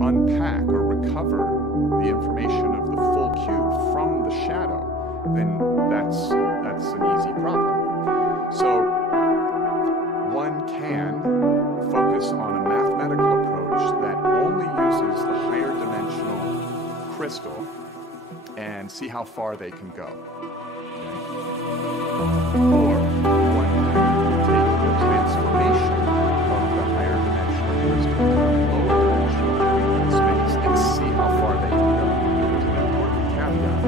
unpack or recover the information of the full cube from the shadow, then that's an easy problem. So one can focus on a mathematical approach that only uses the higher dimensional crystal and see how far they can go. Okay? Or one can take the transformation of the higher dimensional crystal to the lower dimensional space and see how far they can go. There's an important caveat.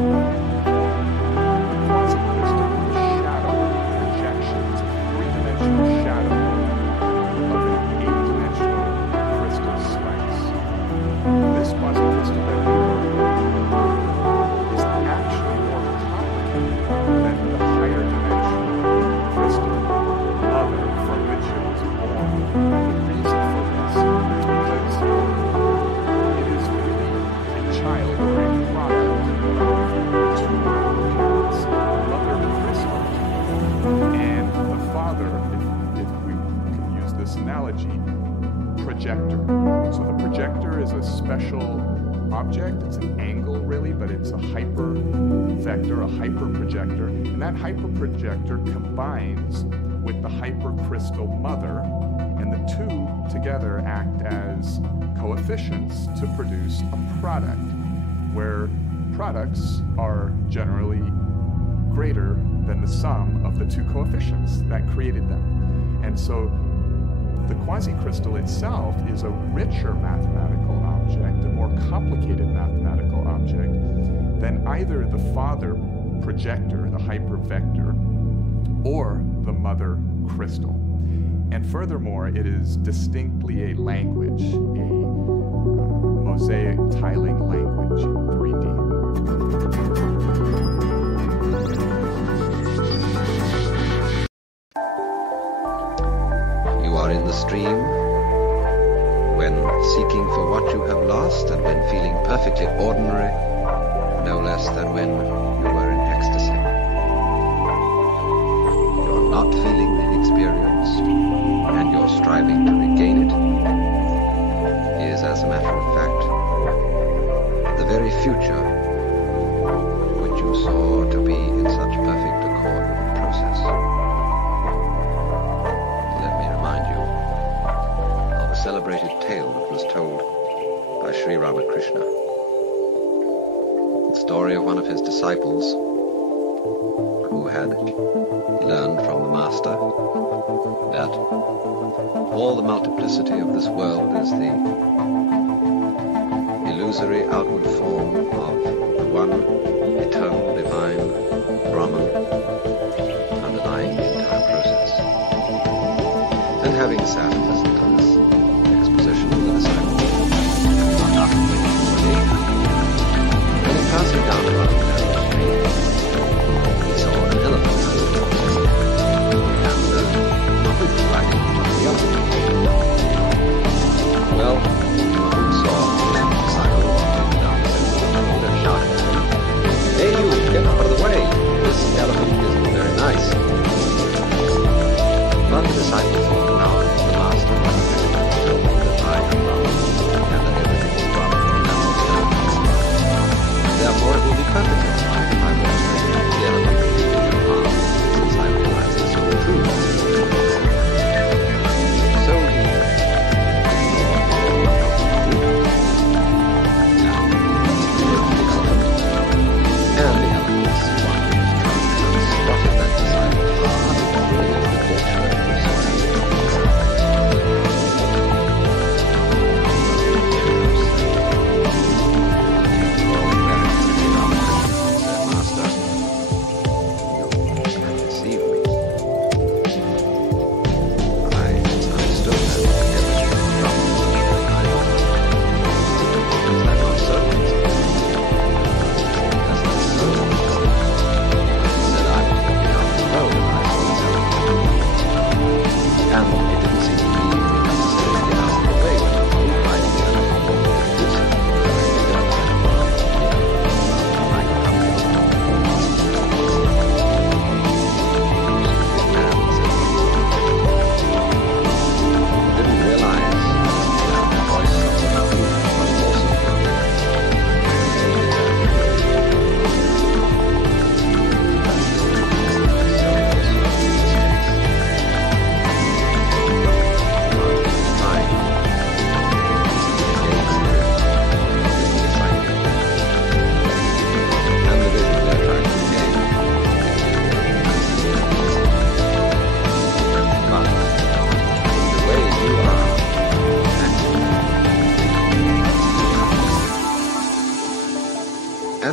The quasi-crystal is a shadow projection. It's a three-dimensional shadow of an eight-dimensional crystal slice. This quasi-crystal that we work with is actually more complicated than the higher dimensional crystal mother from which it was born. And the reason for this is because it is really a child or a product of two parents, mother crystal, and the father, if we can use this analogy, projector. So the projector is a special object. It's an angle really, but it's a hyper vector, a hyperprojector. And that hyperprojector combines with the hypercrystal mother, and the two together act as coefficients to produce a product, where products are generally greater than the sum of the two coefficients that created them. And so the quasi-crystal itself is a richer mathematical object, a more complicated mathematical object than either the father projector, the hypervector, or the mother crystal. And furthermore, it is distinctly a language, a mosaic tiling language in 3D. You are in the stream when seeking for what you have lost, and when feeling perfectly ordinary, no less than when you were in ecstasy. You're not feeling the experience, and you're striving to regain it, is, as a matter of fact, the very future which you saw to be in such perfect accord with the process. Let me remind you of a celebrated tale that was told by Sri Ramakrishna. The story of one of his disciples who had learned from the master that all the multiplicity of this world is the illusory outward form of the one eternal divine Brahman underlying the entire process. And having sat and listened to this exposition of the disciple, not waiting for day, when in passing down a rather narrow stream, he saw an elephant and Mahout riding on the other. Well, Mahout saw the disciple walking down the road and shouted at him,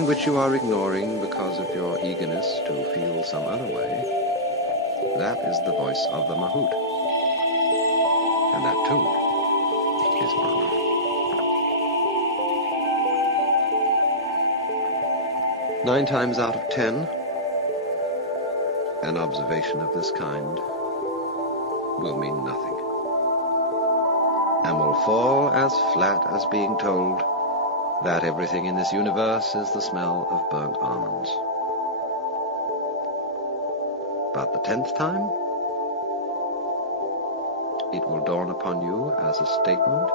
and which you are ignoring because of your eagerness to feel some other way, that is the voice of the Mahout. And that, too, is Brahman. Nine times out of 10, an observation of this kind will mean nothing, and will fall as flat as being told that everything in this universe is the smell of burnt almonds. But the 10th time, it will dawn upon you as a statement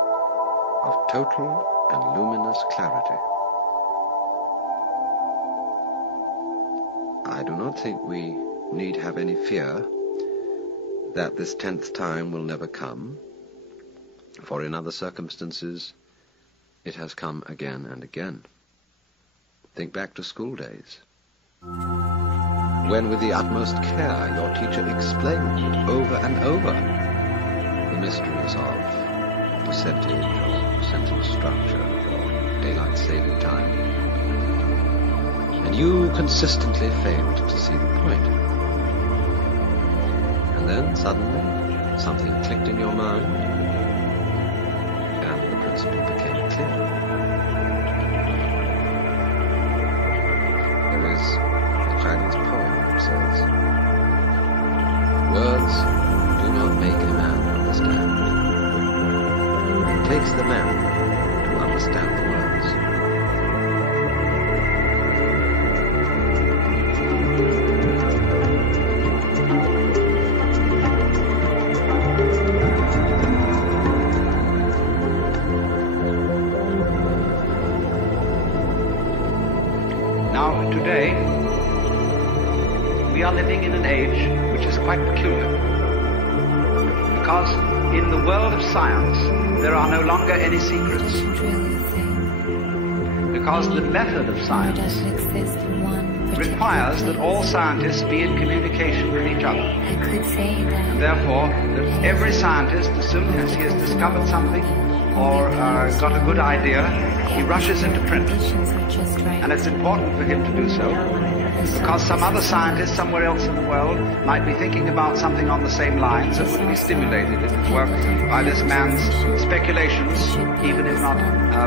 of total and luminous clarity. I do not think we need have any fear that this 10th time will never come, for in other circumstances it has come again and again. Think back to school days, when with the utmost care your teacher explained over and over the mysteries of percentage or sentence structure or daylight saving time, and you consistently failed to see the point. And then suddenly something clicked in your mind and the principle became clear. There is a Chinese poem which says, "Words do not make a man understand. It takes the man to understand the words." Today, we are living in an age which is quite peculiar, because in the world of science there are no longer any secrets, because the method of science requires that all scientists be in communication with each other, and therefore that every scientist, as soon as he has discovered something or got a good idea, he rushes into print. And it's important for him to do so, because some other scientist somewhere else in the world might be thinking about something on the same lines and would be stimulated in his work by this man's speculations, even if not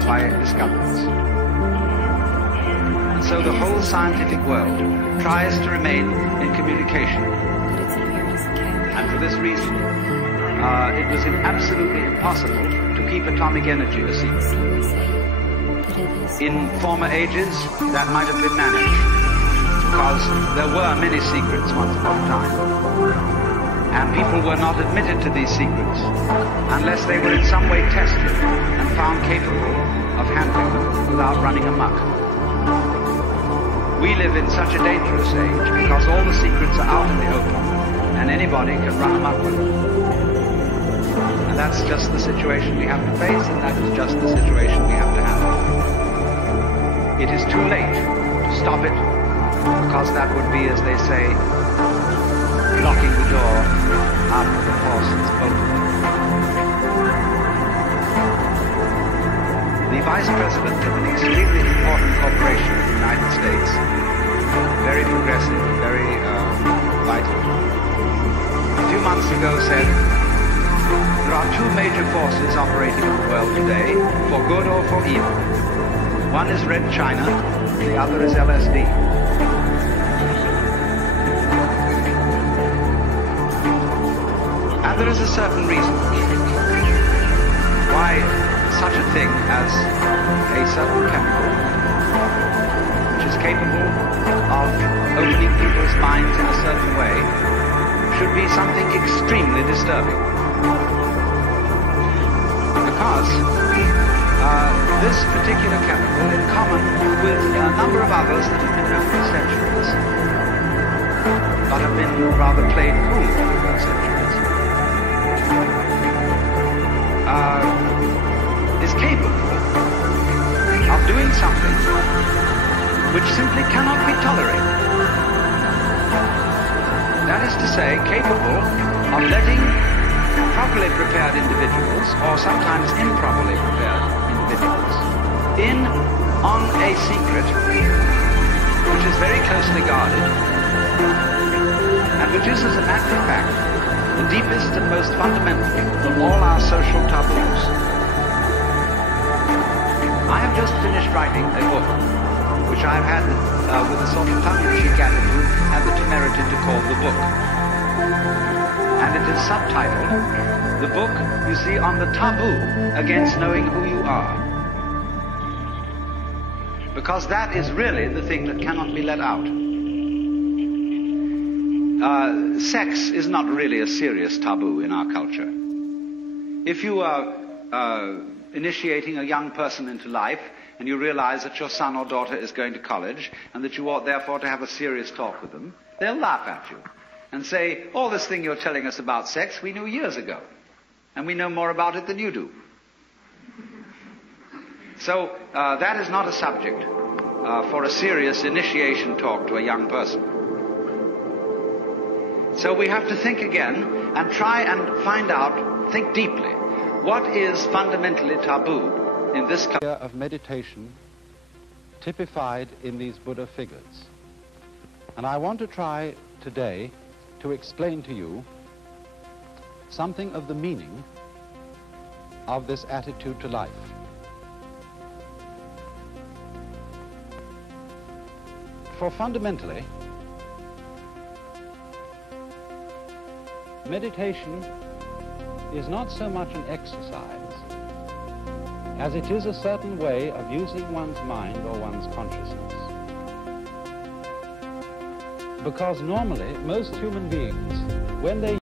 by discoveries. And so the whole scientific world tries to remain in communication. And for this reason, it was absolutely impossible to keep atomic energy a secret. In former ages, that might have been managed, because there were many secrets once upon a time, and people were not admitted to these secrets unless they were in some way tested and found capable of handling them without running amok. We live in such a dangerous age because all the secrets are out in the open, and anybody can run amok with them. And that's just the situation we have to face, and that is just the situation we have to handle. It is too late to stop it, because that would be, as they say, locking the door after the horse is bolted. The Vice President of an extremely important corporation in the United States, very progressive, very vital, a few months ago said, "There are two major forces operating in the world today, for good or for evil. One is Red China, the other is LSD. And there is a certain reason why such a thing as a certain chemical, which is capable of opening people's minds in a certain way, should be something extremely disturbing. Because this particular chemical, in common with a number of others that have been known for centuries, but have been rather played cool for centuries, is capable of doing something which simply cannot be tolerated. That is to say, capable of letting properly prepared individuals, or sometimes improperly prepared individuals, in on a secret which is very closely guarded and which is, as a matter of fact, the deepest and most fundamental of all our social taboos. I have just finished writing a book which I've had, with a sort of tongue-in-cheek attitude, had the temerity to call the book. And it is subtitled, the book, you see, on the taboo against knowing who you are. Because that is really the thing that cannot be let out. Sex is not really a serious taboo in our culture. If you are initiating a young person into life, and you realize that your son or daughter is going to college, and that you ought therefore to have a serious talk with them, they'll laugh at you and say, all this thing you're telling us about sex, we knew years ago, and we know more about it than you do. So that is not a subject for a serious initiation talk to a young person. So we have to think again and try and find out, think deeply, what is fundamentally taboo in this culture of meditation typified in these Buddha figures. And I want to try today to explain to you something of the meaning of this attitude to life. For fundamentally, meditation is not so much an exercise as it is a certain way of using one's mind or one's consciousness. Because normally, most human beings, when they